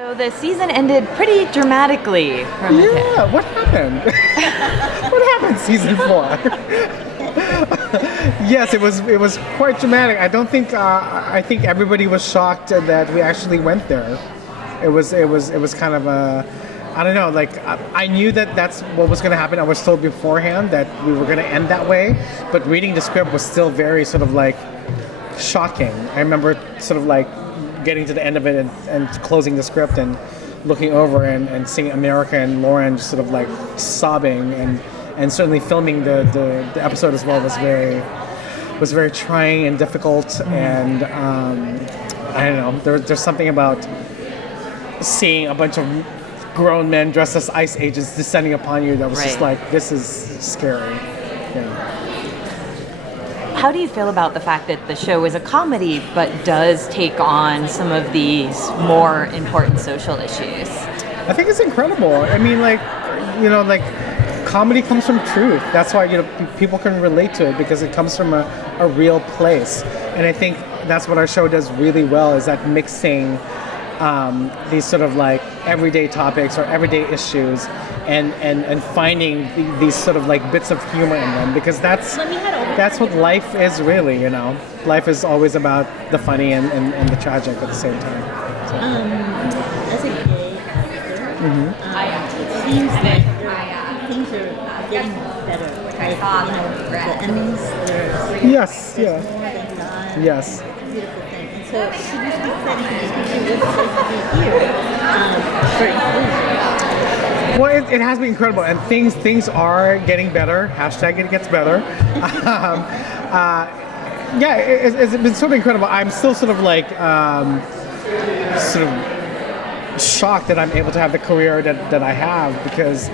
So the season ended pretty dramatically for Mateo. Yeah, what happened? What happened season 4? Yes, it was quite dramatic. I think everybody was shocked that we actually went there. It was kind of a, I don't know, like I knew that that's what was going to happen. I was told beforehand that we were going to end that way, but reading the script was still very sort of like shocking. I remember sort of like getting to the end of it and closing the script and looking over and seeing America and Lauren just sort of like sobbing and certainly filming the episode as well was very trying and difficult. And I don't know, there's something about seeing a bunch of grown men dressed as ICE agents descending upon you that was just like, this is scary. Yeah. How do you feel about the fact that the show is a comedy but does take on some of these more important social issues? I think it's incredible. I mean, like, like comedy comes from truth. That's why, people can relate to it because it comes from a real place. And I think that's what our show does really well, is that mixing these sort of like everyday topics or everyday issues and finding these sort of like bits of humor in them, because that's what life is really, Life is always about the funny and the tragic at the same time. So. As a gay actor, it seems that things are getting better. The Emmys, yes, yeah. more than guys. Yes. It's a beautiful thing. And so, should you speak to that and just give you a good place to be here for inclusion? Well, it has been incredible, and things are getting better. Hashtag it gets better. Yeah, it's been sort of incredible. I'm still sort of like sort of shocked that I'm able to have the career that I have, because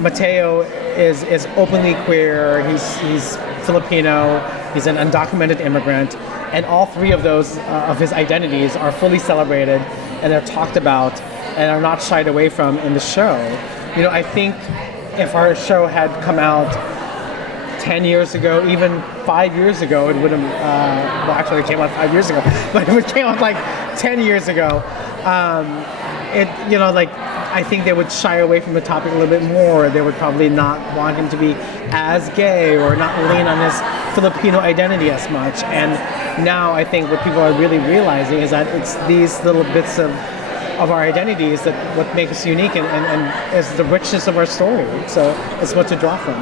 Mateo is openly queer. He's Filipino. He's an undocumented immigrant, and all three of those of his identities are fully celebrated, and they're talked about and are not shied away from in the show. I think if our show had come out 10 years ago, even 5 years ago, it would have, well, actually it came out 5 years ago, but it came out like 10 years ago, I think they would shy away from the topic a little bit more. They would probably not want him to be as gay or not lean on his Filipino identity as much. And now I think what people are really realizing is that it's these little bits of our identities that what make us unique and is the richness of our story. So it's what to draw from.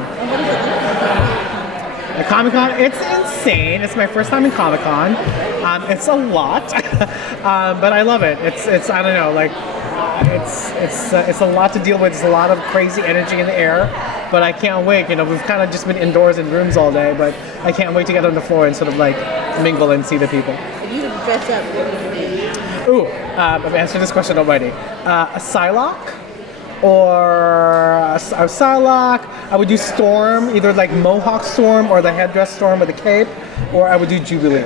At Comic-Con, it's insane. It's my first time in Comic-Con. It's a lot, but I love it. It's I don't know, like it's a lot to deal with. It's a lot of crazy energy in the air, but I can't wait. We've kind of just been indoors in rooms all day, but I can't wait to get on the floor and sort of like mingle and see the people. If you were to dress up, what would you be? Ooh, I've answered this question already. A Psylocke or a Psylocke. I would do Storm, either like Mohawk Storm or the headdress Storm with the cape, or I would do Jubilee.